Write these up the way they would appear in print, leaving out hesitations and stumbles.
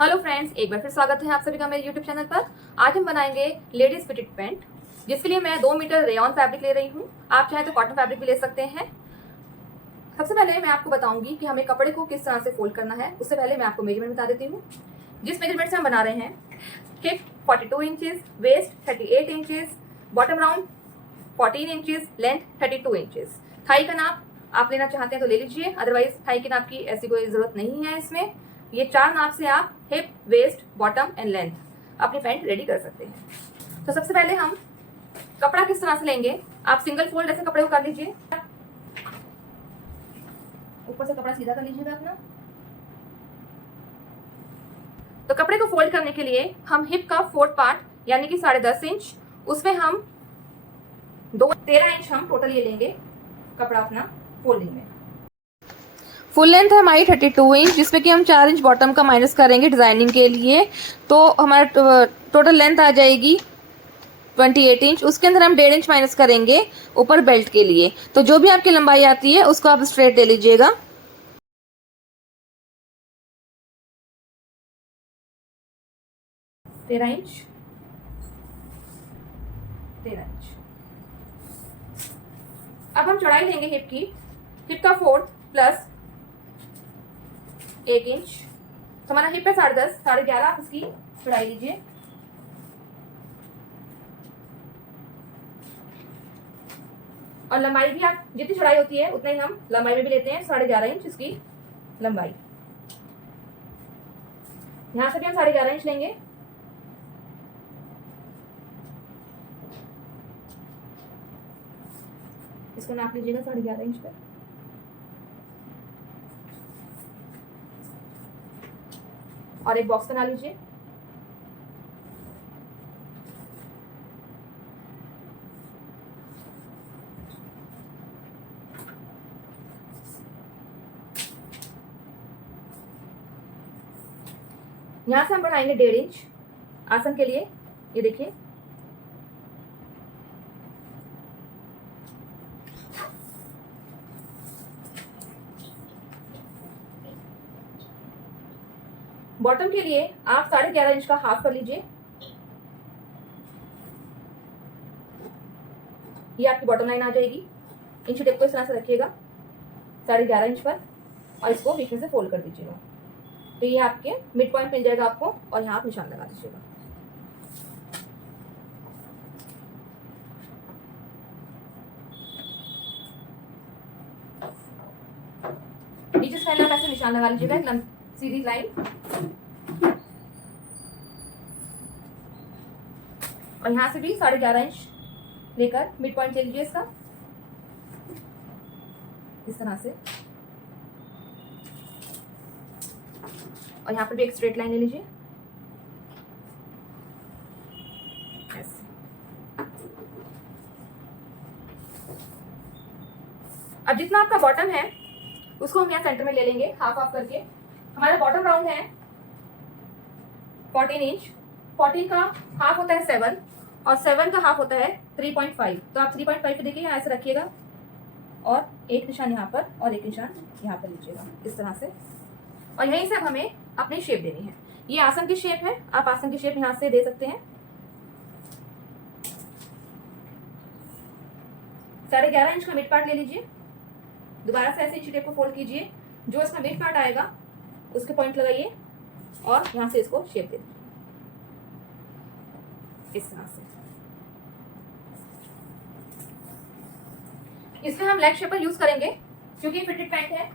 Hello friends, एक बार फिर स्वागत है आप सभी का मेरे यूट्यूब चैनल पर। आज हम बनाएंगे लेडीज फिटेड पैंट, जिसके लिए मैं 2 मीटर रेयॉन फैब्रिक ले रही हूँ। आप चाहे तो कॉटन फैब्रिक भी ले सकते हैं। सबसे पहले मैं आपको बताऊंगी कि हमें कपड़े को किस तरह से फोल्ड करना है। उससे पहले मैं आपको मेजरमेंट बता देती हूँ। जिस मेजरमेंट से हम बना रहे हैं, hip 42 inches, waist 38 inches, bottom round 14 inches, length 32 inches. Thigh का नाप आप लेना चाहते हैं तो ले लीजिए, अदरवाइज थाई के नाप की ऐसी कोई जरूरत नहीं है। इसमें ये 4 नाप से आप hip, waist, bottom and length अपनी पैंट रेडी कर सकते हैं। तो सबसे पहले हम कपड़ा किस तरह से लेंगे, आप सिंगल फोल्ड ऐसे कपड़े को कर लीजिए। ऊपर से कपड़ा सीधा कर लीजिएगा अपना। तो कपड़े को फोल्ड करने के लिए हम हिप का 4th पार्ट यानी कि 10.5 इंच, उसमें हम 13 इंच हम टोटल ये लेंगे कपड़ा अपना फोल्डिंग में। फुल लेंथ है हमारी 32 इंच, जिसमें कि हम 4 इंच बॉटम का माइनस करेंगे डिजाइनिंग के लिए। तो हमारा टोटल लेंथ आ जाएगी 28 इंच। उसके अंदर हम 1.5 इंच माइनस करेंगे ऊपर बेल्ट के लिए। तो जो भी आपकी लंबाई आती है उसको आप स्ट्रेट ले लीजिएगा। 13 इंच, 13 इंच। अब हम चौड़ाई लेंगे हिप की, हिप का 4th प्लस 1 इंच। तो हमारा हिप है 10.5, 11.5 आप इसकी चौड़ाई लीजिए। और लंबाई भी आप जितनी चौड़ाई होती है उतना ही हम लंबाई में भी लेते हैं। 11.5 इंच इसकी लंबाई। यहां से भी हम 11.5 इंच लेंगे। इसको नाप लीजिएगा 11.5 इंच पर। और एक बॉक्स बना लीजिए। यहां से हम बढ़ाएंगे 1.5 इंच आसन के लिए। ये देखिए, बॉटम के लिए आप 11.5 इंच का हाफ कर लीजिए। ये आपकी बॉटम लाइन आ जाएगी। इंच टेप को इस तरह से रखिएगा 11.5 इंच पर, और इसको बीच में से फोल्ड कर दीजिएगा। तो ये आपके मिड पॉइंट मिल जाएगा आपको, और यहाँ आप निशान लगा दीजिएगा। नीचे से पहले आप ऐसे निशान लगा लीजिएगा, एक सीधी लाइन। और यहाँ से भी 11.5 इंच लेकर मिड पॉइंट ले लीजिए इसका, इस तरह से। और यहाँ पर भी एक स्ट्रेट लाइन ले लीजिए ऐसे। अब जितना आपका बॉटम है उसको हम यहाँ सेंटर में ले लेंगे, हाफ हाफ करके। हमारा बॉटम राउंड है 14 इंच। 14 का हाफ होता है 7, और 7 का हाफ होता है 3.5। तो आप 3.5 देखिए, यहाँ ऐसे रखिएगा, और एक निशान यहाँ पर और एक निशान यहाँ पर लीजिएगा इस तरह से। और यहीं से अब हमें अपनी शेप देनी है। ये आसन की शेप है, आप आसन की शेप यहाँ से दे सकते हैं। 11.5 इंच का मिड पार्ट ले लीजिए। दोबारा से ऐसे इंच टेप को फोल्ड कीजिए, जो इसका मिड पार्ट आएगा उसके पॉइंट लगाइए, और यहाँ से इसको शेप दे दीजिए इस तरह से। इसमें हम लेग शेपर यूज करेंगे क्योंकि फिटेड पैंट है।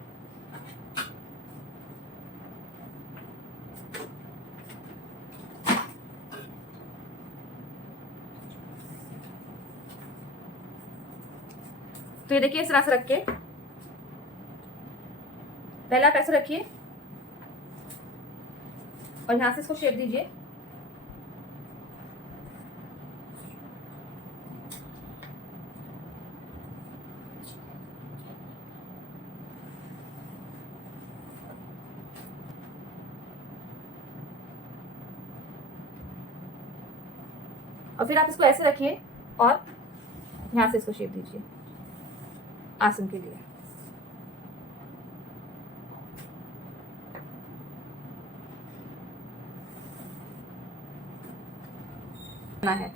तो ये देखिए, इस तरह से रख के पहले आप ऐसे रखिए, और यहां से इसको शेप दीजिए। और फिर आप इसको ऐसे रखिए, और यहां से इसको शेप दीजिए आसन के लिए। है।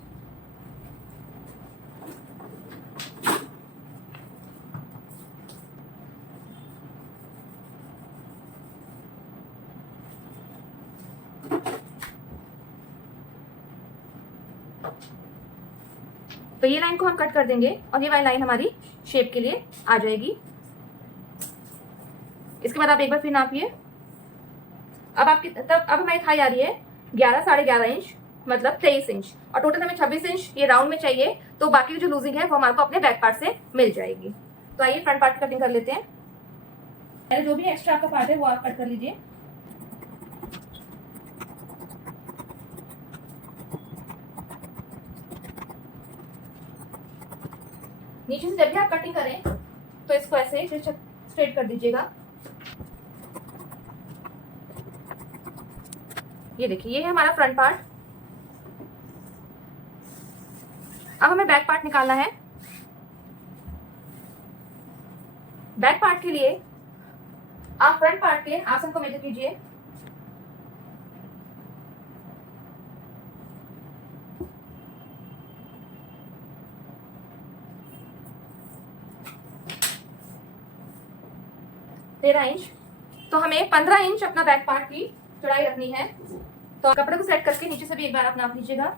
तो ये लाइन को हम कट कर देंगे और ये वाली लाइन हमारी शेप के लिए आ जाएगी। इसके बाद आप एक बार फिर नापिए। अब आपकी अब हमारी थाई आ रही है 11 साढ़े 11 इंच, मतलब 23 इंच, और टोटल हमें 26 इंच ये राउंड में चाहिए। तो बाकी जो लूजिंग है वो हमारे को अपने बैक पार्ट से मिल जाएगी। तो आइए फ्रंट पार्ट की कटिंग कर लेते हैं। पहले जो भी एक्स्ट्रा आपका पार्ट है वो आप कट कर लीजिए। नीचे से जब भी आप कटिंग करें तो इसको ऐसे स्ट्रेट कर दीजिएगा। ये देखिए, ये है हमारा फ्रंट पार्ट। अब हमें बैक पार्ट निकालना है। बैक पार्ट के लिए आप फ्रंट पार्ट के आसन को मेजर कीजिए। तेरह इंच। तो हमें 15 इंच अपना बैक पार्ट की चौड़ाई रखनी है। तो कपड़े को सेट करके नीचे से भी एक बार आप नाप लीजिएगा।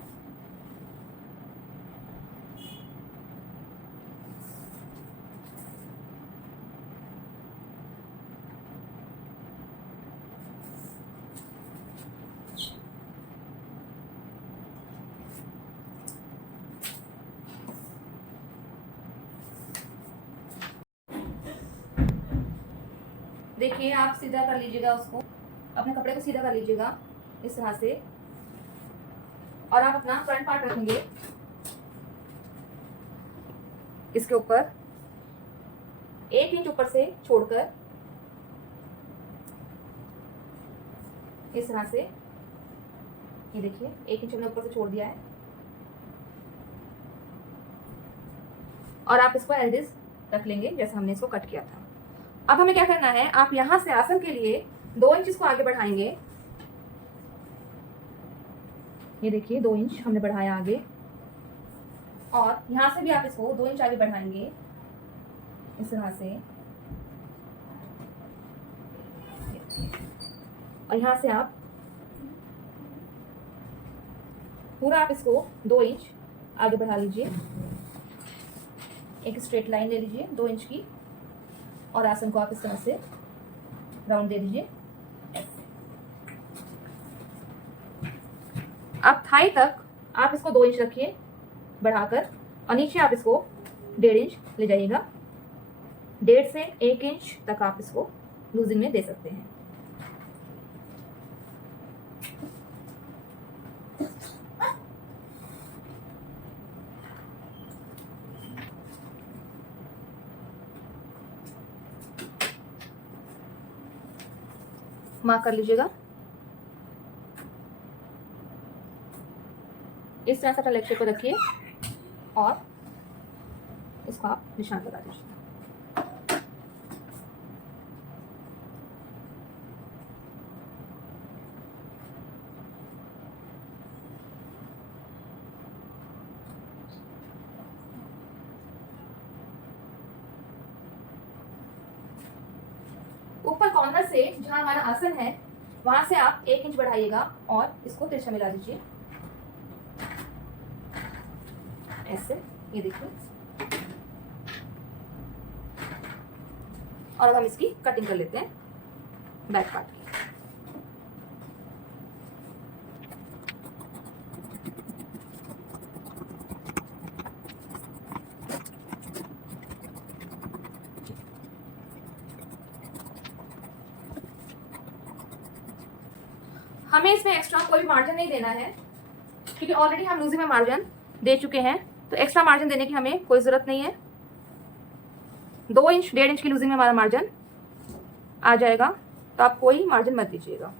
देखिए, आप सीधा कर लीजिएगा उसको, अपने कपड़े को सीधा कर लीजिएगा इस तरह से, और आप अपना फ्रंट पार्ट रखेंगे इसके ऊपर 1 इंच ऊपर से छोड़कर इस तरह से। ये देखिए, 1 इंच हमने ऊपर से छोड़ दिया है, और आप इसको एज इट इज रख लेंगे जैसे हमने इसको कट किया था। अब हमें क्या करना है, आप यहां से आसन के लिए 2 इंच इसको आगे बढ़ाएंगे। ये देखिए, 2 इंच हमने बढ़ाया आगे, और यहां से भी आप इसको 2 इंच आगे बढ़ाएंगे इस तरह से, और यहां से आप पूरा आप इसको 2 इंच आगे बढ़ा लीजिए। एक स्ट्रेट लाइन ले लीजिए 2 इंच की, और आसन को आप इस तरह से राउंड दे दीजिए। अब थाई तक आप इसको 2 इंच रखिए बढ़ाकर, और नीचे आप इसको 1.5 इंच ले जाइएगा। 1.5 से 1 इंच तक आप इसको लूजिंग में दे सकते हैं। मार्क कर लीजिएगा। इस तरह से लेग शेप को रखिए और इसको आप निशान लगा दीजिए। ऊपर कॉर्नर से जहां हमारा आसन है वहां से आप 1 इंच बढ़ाइएगा और इसको तिरछा मिला दीजिए ऐसे। ये देखिए, और अब हम इसकी कटिंग कर लेते हैं बैक पार्ट की। हमें इसमें एक्स्ट्रा कोई मार्जिन नहीं देना है, क्योंकि ऑलरेडी हम लूजिंग में मार्जिन दे चुके हैं, तो एक्स्ट्रा मार्जिन देने की हमें कोई जरूरत नहीं है। 2 इंच 1.5 इंच की लूजिंग में हमारा मार्जिन आ जाएगा, तो आप कोई मार्जिन मत दीजिएगा।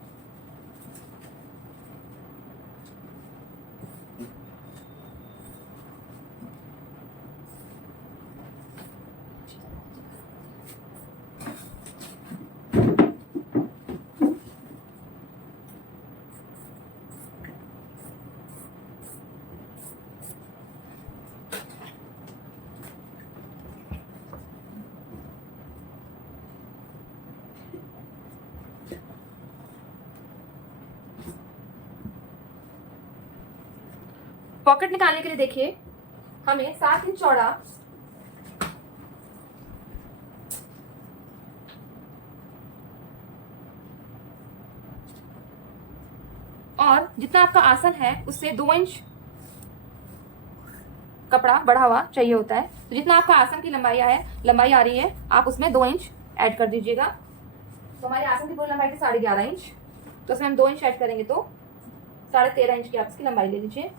पॉकेट निकालने के लिए देखिए हमें 7 इंच चौड़ा और जितना आपका आसन है उससे 2 इंच कपड़ा बढ़ा हुआ चाहिए होता है। तो जितना आपका आसन की लंबाई आ रही है आप उसमें 2 इंच ऐड कर दीजिएगा। तो हमारे आसन की पूरी लंबाई थी 11.5 इंच, तो उसमें हम 2 इंच ऐड करेंगे तो 13.5 इंच की आप इसकी लंबाई ले लीजिए।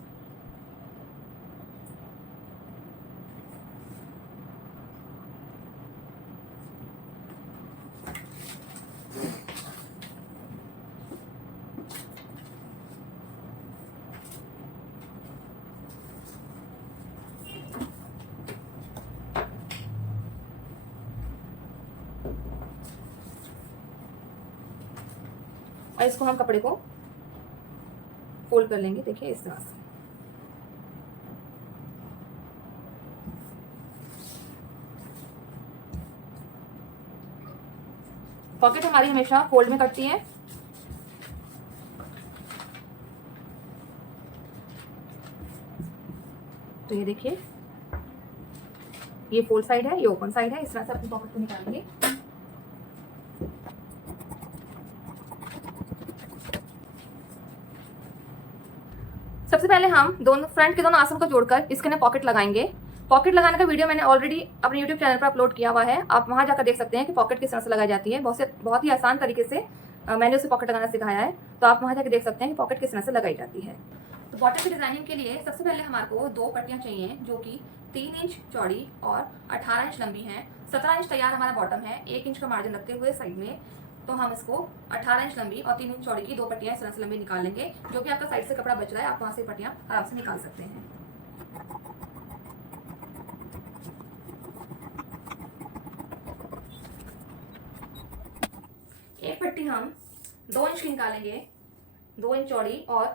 और इसको हम कपड़े को फोल्ड कर लेंगे, देखिए इस तरह से। पॉकेट हमारी हमेशा फोल्ड में कटती है। तो ये देखिए ये फोल्ड साइड है, ये ओपन साइड है। इस तरह से अपनी पॉकेट को निकालेंगे। सबसे पहले हम फ्रंट के दोनों आसन को जोड़कर इसके अंदर पॉकेट लगाएंगे। पॉकेट लगाने का वीडियो मैंने ऑलरेडी अपने YouTube चैनल पर अपलोड किया हुआ है, आप वहां जाकर देख सकते हैं कि पॉकेट किस तरह से लगाई जाती है। बहुत ही आसान तरीके से मैंने उसे पॉकेट लगाना सिखाया है, तो आप वहां जाकर देख सकते हैं कि पॉकेट किस तरह से लगाई जाती है। तो पॉकेट की डिजाइनिंग के लिए सबसे पहले हमारे को 2 पट्टियां चाहिए जो कि 3 इंच चौड़ी और 18 इंच लंबी है। 17 इंच तैयार हमारा बॉटम है, 1 इंच का मार्जिन रखते हुए साइड में। तो हम इसको 18 इंच लंबी और 3 इंच चौड़ी की 2 पट्टियां इस तरह से लंबी निकाल लेंगे। जो भी आपका साइड से कपड़ा बच रहा है आप वहां से पट्टियां आराम से निकाल सकते हैं। एक पट्टी हम 2 इंच की निकालेंगे, 2 इंच चौड़ी और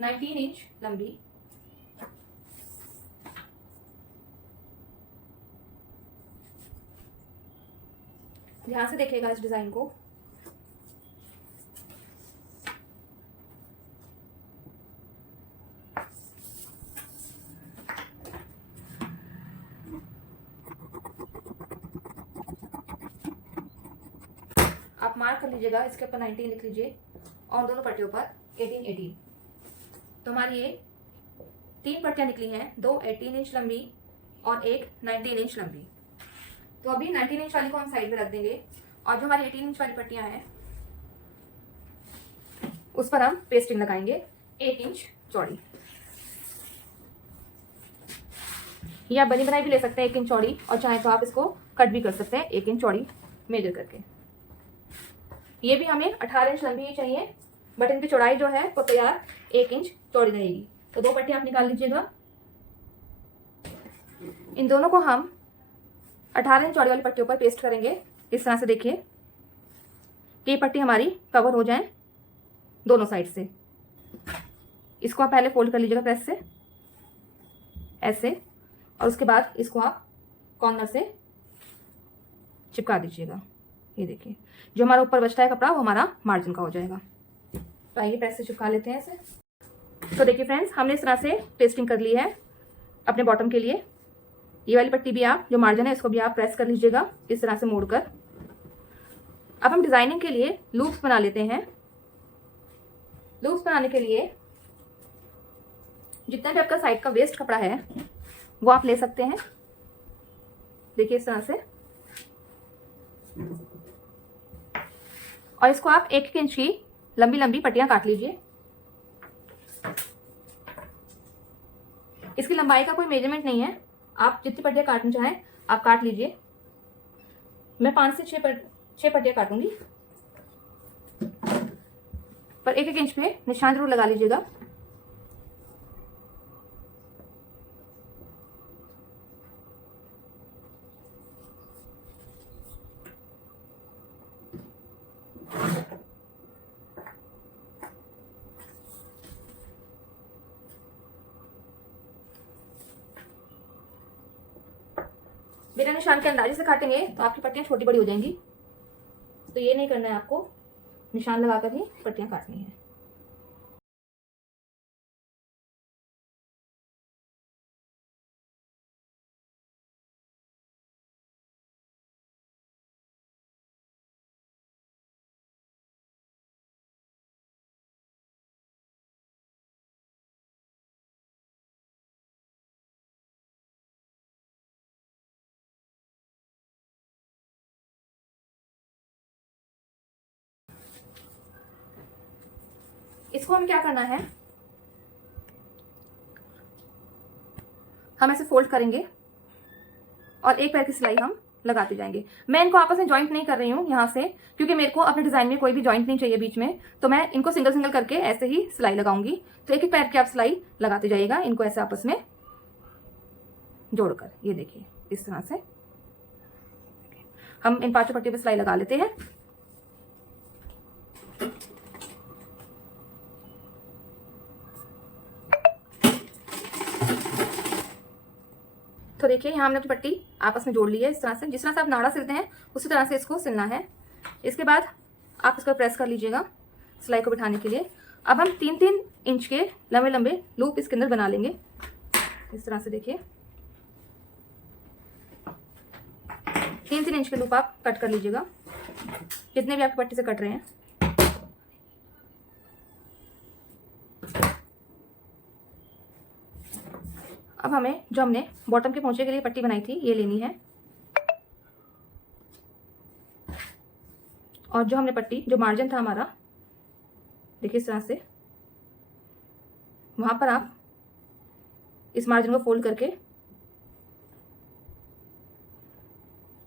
19 इंच लंबी। ध्यान से देखिएगा इस डिजाइन को। आप मार्क कर लीजिएगा, इसके ऊपर 19 लिख लीजिए और दोनों पट्टियों पर 18। तो हमारी ये 3 पट्टियां निकली हैं, 2 18 इंच लंबी और एक 19 इंच लंबी। तो अभी 19 इंच वाली को हम साइड में रख देंगे और जो हमारी 18 इंच वाली पट्टियां हैं उस पर हम पेस्टिंग लगाएंगे 1 इंच चौड़ी। ये आप बनी बनाई भी ले सकते हैं 1 इंच चौड़ी, और चाहे तो आप इसको कट भी कर सकते हैं 1 इंच चौड़ी मेजर करके। ये भी हमें 18 इंच लंबी ही चाहिए, बट इनकी चौड़ाई जो है वो तैयार 1 इंच चौड़ी रहेगी। तो 2 पट्टियां आप निकाल लीजिएगा। इन दोनों को हम 18 इंच चौड़ी वाली पट्टियों पर पेस्ट करेंगे इस तरह से। देखिए कि ये पट्टी हमारी कवर हो जाए दोनों साइड से। इसको आप पहले फोल्ड कर लीजिएगा प्रेस से ऐसे, और उसके बाद इसको आप कॉर्नर से चिपका दीजिएगा। ये देखिए जो हमारा ऊपर बचता है कपड़ा वो हमारा मार्जिन का हो जाएगा। तो आइए प्रेस से चिपका लेते हैं इसे। तो देखिए फ्रेंड्स, हमने इस तरह से पेस्टिंग कर ली है अपने बॉटम के लिए। ये वाली पट्टी भी आप जो मार्जिन है इसको भी आप प्रेस कर लीजिएगा इस तरह से मोड़कर। अब हम डिजाइनिंग के लिए लूप्स बना लेते हैं। लूप्स बनाने के लिए जितना भी आपका साइड का वेस्ट कपड़ा है वो आप ले सकते हैं। देखिए इस तरह से, और इसको आप 1 इंच की लंबी लंबी पट्टियां काट लीजिए। इसकी लंबाई का कोई मेजरमेंट नहीं है, आप जितनी पट्टियां काटना चाहें आप काट लीजिए। मैं 5 से 6 पट्टियां काटूंगी, पर 1 इंच पे निशान जरूर लगा लीजिएगा। बिना निशान के अंदाजे से काटेंगे तो आपकी पट्टियां छोटी बड़ी हो जाएंगी। तो ये नहीं करना है, आपको निशान लगाकर ही पट्टियां काटनी है। इसको हम क्या करना है, हम ऐसे फोल्ड करेंगे और एक पैर की सिलाई हम लगाते जाएंगे। मैं इनको आपस में ज्वाइंट नहीं कर रही हूँ यहाँ से, क्योंकि मेरे को अपने डिजाइन में कोई भी ज्वाइंट नहीं चाहिए बीच में, तो मैं इनको सिंगल सिंगल करके ऐसे ही सिलाई लगाऊंगी। तो एक एक पैर की आप सिलाई लगाते जाइएगा, इनको ऐसे आपस में जोड़कर। ये देखिए इस तरह से हम इन 5 पट्टी पे सिलाई लगा लेते हैं। तो देखिए यहाँ हमने अपनी पट्टी आपस में जोड़ ली है इस तरह से। जिस तरह से आप नाड़ा सिलते हैं उसी तरह से इसको सिलना है। इसके बाद आप इसको प्रेस कर लीजिएगा सिलाई को बिठाने के लिए। अब हम 3-3 इंच के लंबे लंबे लूप इसके अंदर बना लेंगे इस तरह से। देखिए 3-3 इंच के लूप आप कट कर लीजिएगा, जितने भी आपकी पट्टी से कट रहे हैं। अब हमें जो हमने बॉटम के पोंचे के लिए पट्टी बनाई थी ये लेनी है, और जो हमने पट्टी, जो मार्जिन था हमारा, देखिए इस तरह से वहां पर आप इस मार्जिन को फोल्ड करके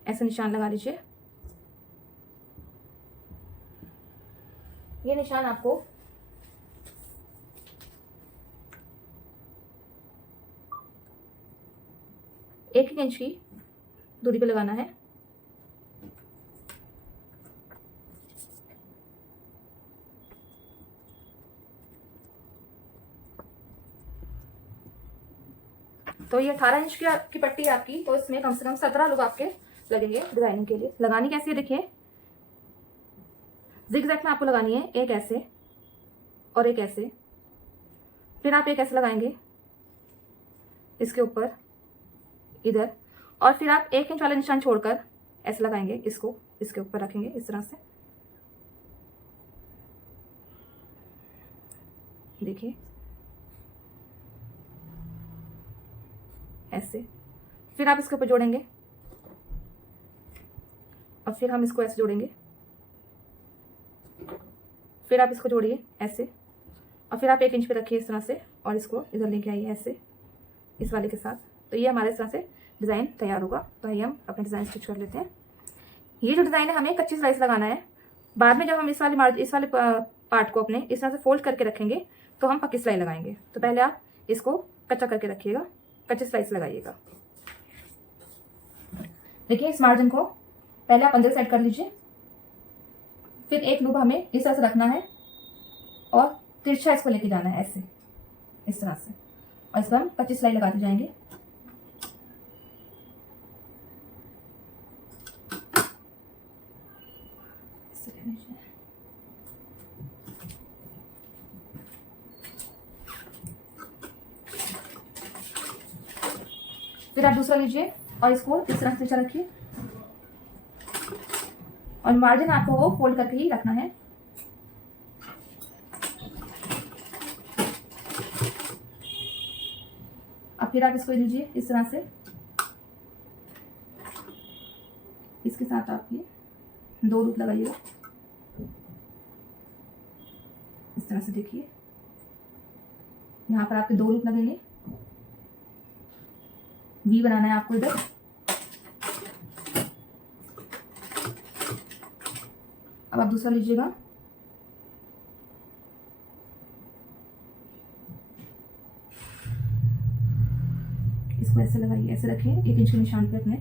ऐसे निशान लगा लीजिए। ये निशान आपको एक इंच की दूरी पे लगाना है। तो ये 18 इंच की पट्टी है आपकी, तो इसमें कम से कम 17 लोग आपके लगेंगे डिजाइनिंग के लिए। लगानी कैसी है देखिए, जिगजैग में आपको लगानी है, एक ऐसे और एक ऐसे, फिर आप एक ऐसे लगाएंगे इसके ऊपर इधर, और फिर आप 1 इंच वाला निशान छोड़कर ऐसे लगाएंगे, इसको इसके ऊपर रखेंगे इस तरह से। देखिए ऐसे, फिर आप इसके ऊपर जोड़ेंगे और फिर हम इसको ऐसे जोड़ेंगे, फिर आप इसको जोड़िए ऐसे, और फिर आप 1 इंच पे रखिए इस तरह से, और इसको इधर लेके आइए ऐसे इस वाले के साथ। तो ये हमारे इस तरह से डिज़ाइन तैयार होगा। तो आइए हम अपने डिज़ाइन स्टिच कर लेते हैं। ये जो डिज़ाइन है हमें कच्ची सिलाई से लगाना है। बाद में जब हम इस वाले पार्ट को अपने इस तरह से फोल्ड करके रखेंगे तो हम पक्की सिलाई लगाएंगे। तो पहले आप इसको कच्चा करके रखिएगा, कच्ची सिलाई से लगाइएगा। देखिए इस मार्जिन को पहले आप अंदर सेट कर लीजिए, फिर एक लूप हमें इस तरह से रखना है और तिरछा इसको लेके जाना है ऐसे इस तरह से, और इस पर हम कच्ची सिलाई लगाते जाएंगे। फिर आप दूसरा लीजिए और इसको इस तरह से रखिए, और मार्जिन आपको वो फोल्ड करके ही रखना है। अब फिर आप इसको लीजिए इस तरह से, इसके साथ आप ये 2 लूप लगाइएगा इस तरह से। देखिए यहाँ पर आपके 2 लूप लगेंगे, वी बनाना है आपको इधर। अब आप दूसरा लीजिएगा, इसको ऐसे लगाइए, ऐसे रखिए 1 इंच के निशान पे अपने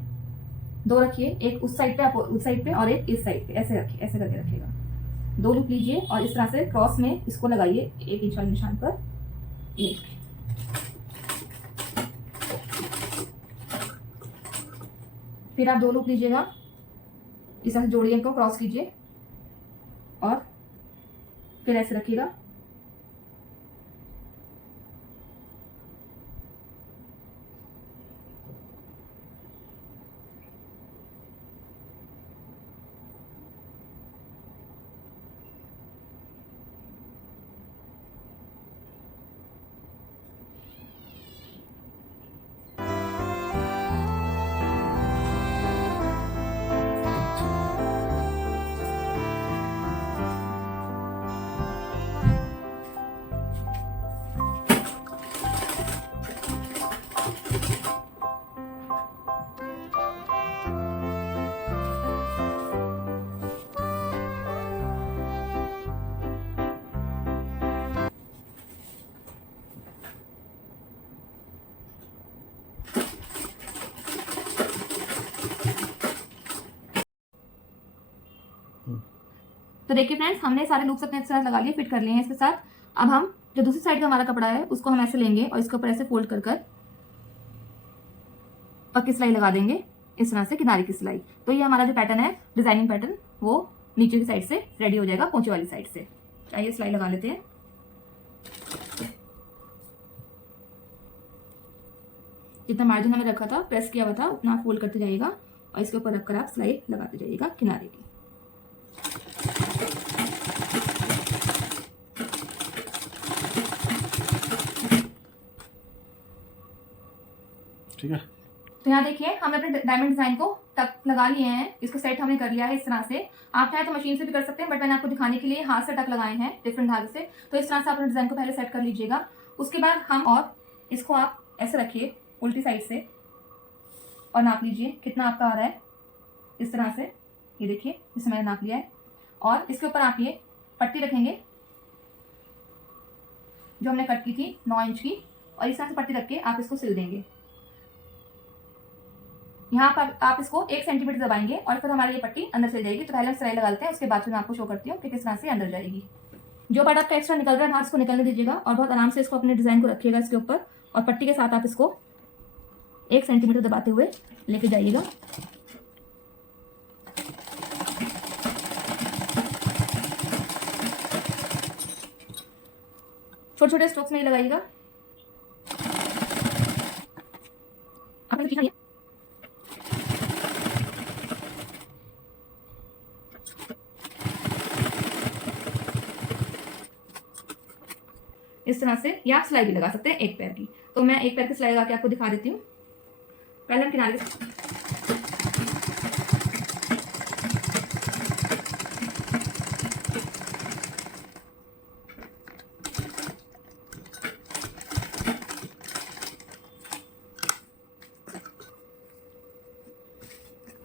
2 रखिए, एक उस साइड पे, आप उस साइड पे, और एक इस साइड पे, ऐसे रखिए, ऐसे करके रखिएगा। 2 लूप लीजिए और इस तरह से क्रॉस में इसको लगाइए 1 इंच वाले निशान पर। फिर आप 2 लूप लीजिएगा, इस तरह से जोड़िए, इनको क्रॉस कीजिए और फिर ऐसे रखिएगा। तो देखिए फ्रेंड्स, हमने सारे लूप्स अपने साथ लगा लिए, फिट कर लिए हैं इसके साथ। अब हम जो दूसरी साइड का हमारा कपड़ा है उसको हम ऐसे लेंगे और इसके ऊपर ऐसे फोल्ड कर कर पक्की सिलाई लगा देंगे, इस तरह से किनारे की सिलाई। तो ये हमारा जो पैटर्न है, डिजाइनिंग पैटर्न, वो नीचे की साइड से रेडी हो जाएगा, पोंचे वाली साइड से। चाहिए सिलाई लगा लेते हैं। जितना मार्जिन हमें रखा था, प्रेस किया हुआ था, उतना आप फोल्ड करते जाइएगा और इसके ऊपर रखकर आप सिलाई लगाते जाइएगा किनारे की। ठीक है। तो यहाँ देखिए, हमने अपने डायमंड डिजाइन को टक लगा लिए हैं, इसको सेट हमने कर लिया है इस तरह से। आप चाहे तो मशीन से भी कर सकते हैं, बट मैंने आपको दिखाने के लिए हाथ से टक लगाए हैं डिफरेंट धागे से। तो इस तरह से आप अपने डिजाइन को पहले सेट कर लीजिएगा। उसके बाद हम और इसको आप ऐसे रखिए उल्टी साइड से और नाप लीजिए कितना आपका आ रहा है, इस तरह से। ये देखिए, इसे मैंने नाप लिया है। और इसके ऊपर आप ये पट्टी रखेंगे जो हमने कट की थी 9 इंच की, और इस तरह से पट्टी रख के आप इसको सिल देंगे। यहाँ पर आप इसको 1 सेंटीमीटर दबाएंगे और फिर हमारी ये पट्टी अंदर चली जाएगी। तो पहले हम सिलाई लगा लेते हैं, उसके बाद फिर मैं आपको शो करती हूँ कि किस तरह से अंदर जाएगी। जो पार्ट आपका एक्स्ट्रा निकल रहा है बाहर, इसको निकलने दीजिएगा और बहुत आराम से इसको अपने डिजाइन को रखिएगा इसके ऊपर, और पट्टी के साथ आप इसको 1 सेंटीमीटर दबाते हुए लेके जाइएगा। छोटे छोटे स्ट्रोक्स में ही लगाइएगा। इस तरह से, या आप सिलाई भी लगा सकते हैं एक पैर की। तो मैं एक पैर की सिलाई लगा के आपको दिखा देती हूँ। पहले हम किनारे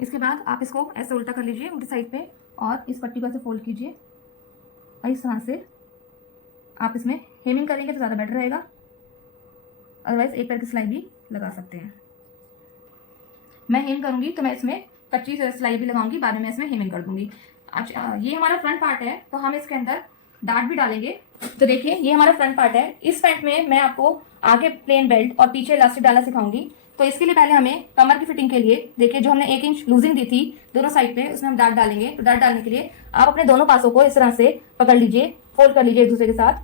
इसके बाद आप इसको ऐसे उल्टा कर लीजिए उल्टी साइड पे, और इस पट्टी को ऐसे फोल्ड कीजिए और इस तरह से आप इसमें हेमिंग करेंगे तो ज़्यादा बेटर रहेगा, अदरवाइज एक पैर की सिलाई भी लगा सकते हैं। मैं हेम करूंगी तो मैं इसमें कच्ची सिलाई भी लगाऊंगी, बाद में मैं इसमें हेमिंग कर दूंगी। अच्छा, ये हमारा फ्रंट पार्ट है, तो हम इसके अंदर डार्ट भी डालेंगे। तो देखिए, ये हमारा फ्रंट पार्ट है। इस पैंट में मैं आपको आगे प्लेन बेल्ट और पीछे इलास्टिक डालना सिखाऊंगी। तो इसके लिए पहले हमें कमर की फिटिंग के लिए, देखिए जो हमने 1 इंच लूजिंग दी थी दोनों साइड पे, उसमें हम डार्ट डालेंगे। तो डार्ट डालने के लिए आप अपने दोनों पासों को इस तरह से पकड़ लीजिए, फोल्ड कर लीजिए एक दूसरे के साथ,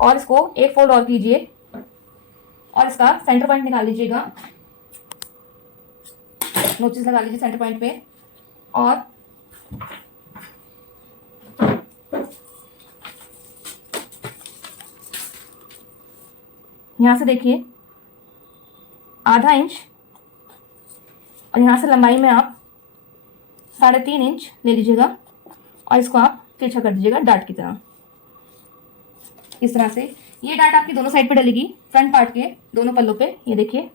और इसको एक फोल्ड और कीजिए और इसका सेंटर पॉइंट निकाल लीजिएगा। नोचेस लगा लीजिए सेंटर पॉइंट पे, और यहां से देखिए आधा इंच, और यहां से लंबाई में आप 3.5 इंच ले लीजिएगा और इसको आप तिरछा कर दीजिएगा डार्ट की तरह, इस तरह से। ये डार्ट आपकी दोनों साइड पे डलेगी, फ्रंट पार्ट के दोनों पल्लों पे, ये देखिए,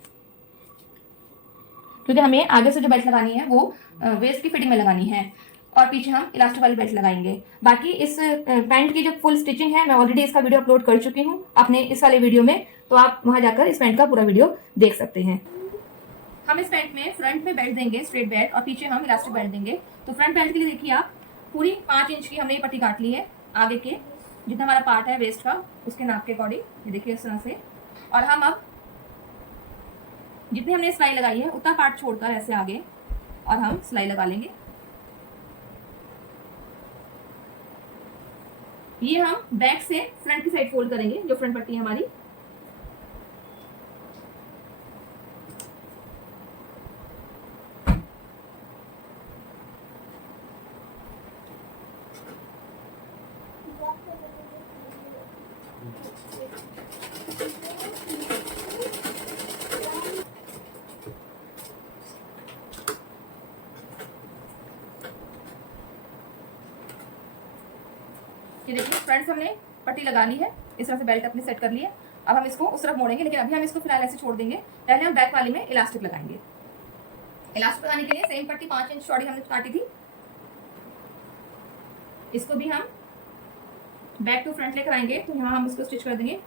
क्योंकि हमें आगे से जो बेल्ट लगानी है वो वेस्ट की फिटिंग में लगानी है, और पीछे हम इलास्टिक वाली बेल्ट लगाएंगे। बाकी इस पैंट की जो फुल स्टिचिंग है, मैं ऑलरेडी इसका वीडियो अपलोड कर चुकी हूँ अपने इस वाले वीडियो में, तो आप वहां जाकर इस पैंट का पूरा वीडियो देख सकते हैं। हम इस पैंट में फ्रंट में बेल्ट देंगे, स्ट्रेट बेल्ट, और पीछे हम इलास्टिक बेल्ट देंगे। तो फ्रंट बेल्ट के लिए देखिए आप पूरी 5 इंच की हमने ये पट्टी काट ली है, आगे के जितना हमारा पार्ट है वेस्ट का, उसके नाप के अकॉर्डिंग, ये देखिए इस तरह से। और हम अब जितनी हमने सिलाई लगाई है उतना पार्ट छोड़कर ऐसे आगे और हम सिलाई लगा लेंगे। ये हम बैक से फ्रंट की साइड फोल्ड करेंगे, जो फ्रंट पट्टी है हमारी। ये देखिए फ्रंट हमने पट्टी लगा ली है, इस तरह से बेल्ट अपनी सेट कर ली है। अब हम इसको उस तरफ मोड़ेंगे, लेकिन अभी हम इसको फिलहाल ऐसे छोड़ देंगे। पहले हम बैक वाली में इलास्टिक लगाएंगे। इलास्टिक लगाने के लिए सेम पट्टी 5 इंच चौड़ी हमने काटी थी, इसको भी हम बैक टू फ्रंट लेकर आएंगे। तो यहाँ हम इसको स्टिच कर देंगे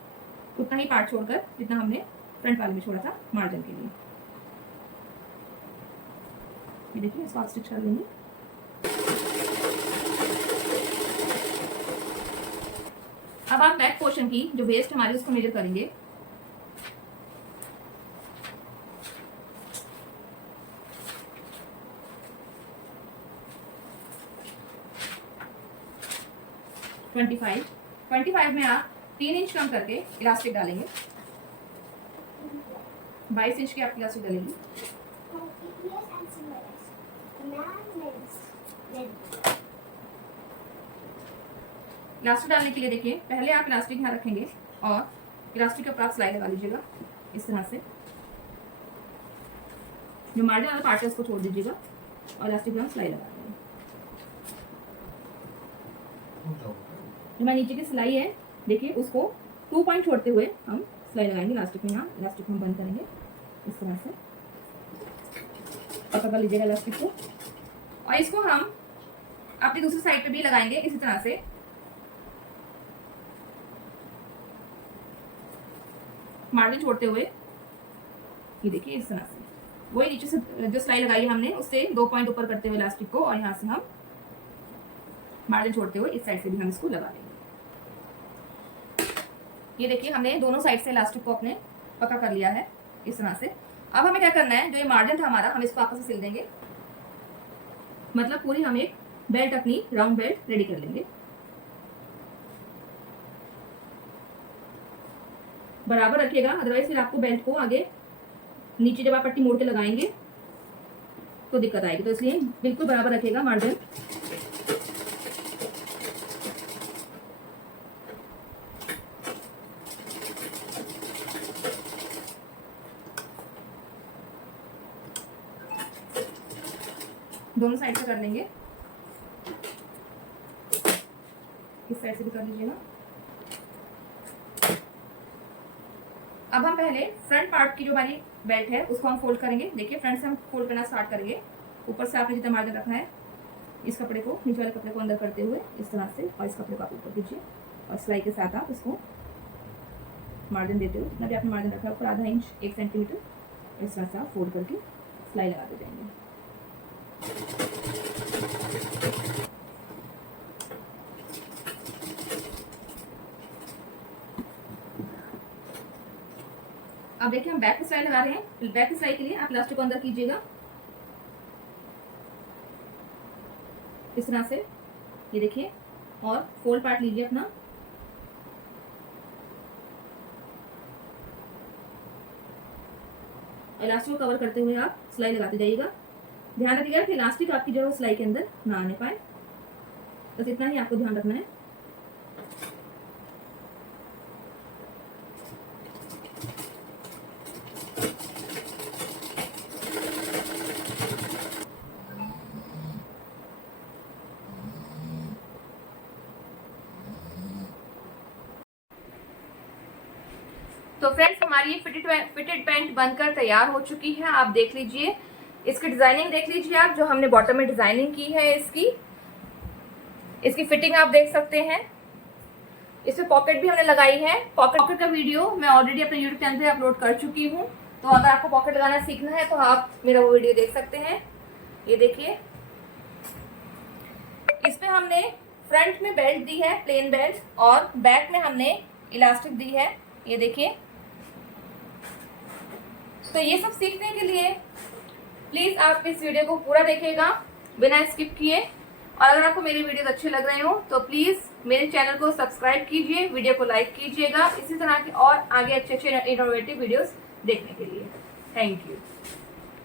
उतना ही पार्ट छोड़कर जितना हमने फ्रंट वाले में छोड़ा था मार्जिन के लिए। ये देखिए, इसको आप स्टिच कर लेंगे। अब आप बैक पोर्शन की जो वेस्ट हमारी उसको मेजर करेंगे। ट्वेंटी फाइव में आप 3 इंच कम करके इलास्टिक डालेंगे। 22 इंच की आप इलास्टिक डालेंगे। इलास्टिक डालने के लिए देखिए, पहले आप इलास्टिक यहाँ रखेंगे और इलास्टिक के ऊपर आप सिलाई लगा लीजिएगा इस तरह से। जो मार्जिन वाला पार्ट है उसको छोड़ दीजिएगा और इलास्टिक में सिलाई लगा देंगे। जो हमारी नीचे की सिलाई है देखिए, उसको 2 पॉइंट छोड़ते हुए हम सिलाई लगाएंगे इलास्टिक में। यहाँ इलास्टिक को हम बंद करेंगे इस तरह से, और पकड़ लीजिएगा इलास्टिक को, और इसको हम अपनी दूसरी साइड पे भी लगाएंगे इसी तरह से। मार्जिन छोड़ते हुए ये देखिए इस तरह से, वही नीचे से जो सिलाई लगाई है हमने उससे 2 पॉइंट ऊपर करते हुए इलास्टिक को, और यहाँ से हम मार्जिन छोड़ते हुए इस साइड से भी हम इसको लगा देंगे। ये देखिए हमने दोनों साइड से इलास्टिक को अपने पक्का कर लिया है इस तरह से। अब हमें क्या करना है, जो ये मार्जिन था हमारा, हम इसको आपस में सिल देंगे। मतलब पूरी हम एक बेल्ट, अपनी राउंड बेल्ट रेडी कर लेंगे। बराबर रखिएगा, अदरवाइज फिर आपको बेल्ट को आगे नीचे जब आप पट्टी मोड़ के लगाएंगे तो दिक्कत आएगी, तो इसलिए बिल्कुल बराबर रखिएगा मार्जिन। दोनों साइड से कर लेंगे, इस साइड से भी कर लीजिएगा। अब हम पहले फ्रंट पार्ट की जो हमारी बेल्ट है उसको हम फोल्ड करेंगे। देखिए फ्रंट से हम फोल्ड करना स्टार्ट करेंगे। ऊपर से आपने जितना मार्जिन रखना है इस कपड़े को, नीचे वाले कपड़े को अंदर करते हुए इस तरह से, और इस कपड़े को आप ऊपर कीजिए और सिलाई के साथ आप इसको मार्जिन देते हुए, जितना भी आपने मार्जिन रखा है ऊपर आधा इंच 1 सेंटीमीटर इस तरह से आप फोल्ड करके सिलाई लगा दे जाएंगे। अब देखिए हम बैक की सिलाई लगा रहे हैं। बैक की सिलाई के लिए आप इलास्टिक को अंदर कीजिएगा इस तरह से, ये देखिए, और फोल्ड पार्ट लीजिए अपना। इलास्टिक को कवर करते हुए आप सिलाई लगाते जाइएगा। ध्यान रखिएगा कि इलास्टिक आपकी जो है सिलाई के अंदर ना आने पाए, बस इतना ही आपको ध्यान रखना है। तो फ्रेंड्स हमारी ये फिटेड पैंट बनकर तैयार हो चुकी है। आप देख लीजिए, इसकी डिजाइनिंग देख लीजिए आप, जो हमने बॉटम में डिजाइनिंग की है इसकी फिटिंग आप देख सकते हैं। इसमें पॉकेट भी हमने लगाई है। पॉकेट का वीडियो मैं ऑलरेडी अपने यूट्यूब चैनल पे अपलोड कर चुकी हूँ, तो अगर आपको पॉकेट लगाना सीखना है तो आप मेरा वो वीडियो देख सकते हैं। ये देखिए, इसमें हमने फ्रंट में बेल्ट दी है, प्लेन बेल्ट, और बैक में हमने इलास्टिक दी है। ये देखिए, तो ये सब सीखने के लिए प्लीज आप इस वीडियो को पूरा देखिएगा बिना स्किप किए। और अगर आपको मेरे वीडियोस अच्छे लग रहे हो तो प्लीज मेरे चैनल को सब्सक्राइब कीजिए, वीडियो को लाइक कीजिएगा इसी तरह के और आगे अच्छे अच्छे इनोवेटिव वीडियोस देखने के लिए। Thank you.